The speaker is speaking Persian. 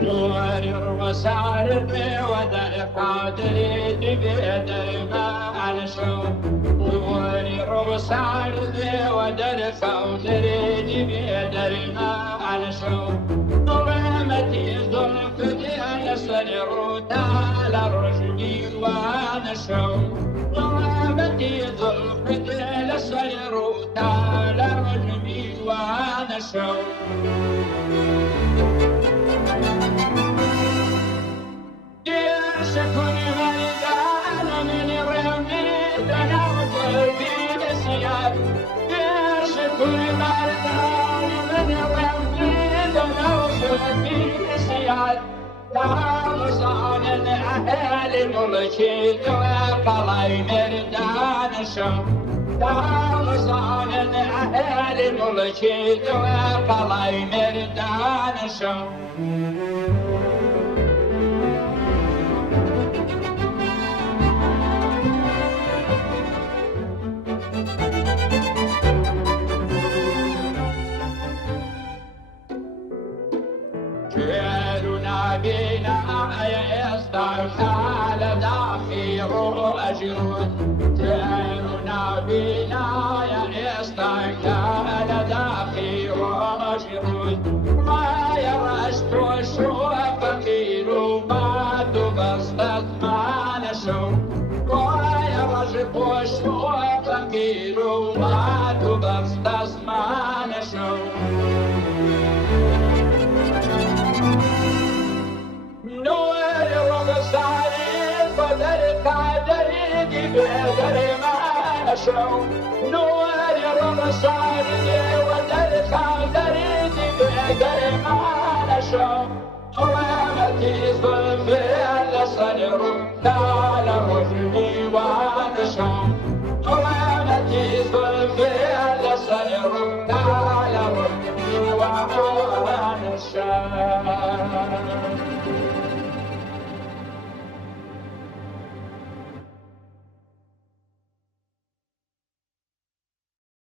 نور الرسالة ودر قادري بيد ما أنشو نور الرسالة ودر قادري بيد ما أنشو ظلمتي ظلفتي يسر تعالى رشدي وأنشو ظلمتي ظلفتي يسر تعالى رشدي وأنشو شكون مردان من رمي تناوز في نسيان شكون مردان من رمي تناوز في نسيان تناوز عن الأهل ملكي وقضي مردان شو تناوز عن الأهل ملكي وقضي مردان شو شعرنا بنا يسترحل داخير أجرود شعرنا بنا يسترحل داخير أجرود ما يرشت الشوق فقير ما تبسطت ما نشو ما يرشت الشوق فقير ما تبسطت ما نشو نور الرسالة ودر قادري بيدر ما نشو نور الرسالة ودر قادري بيدر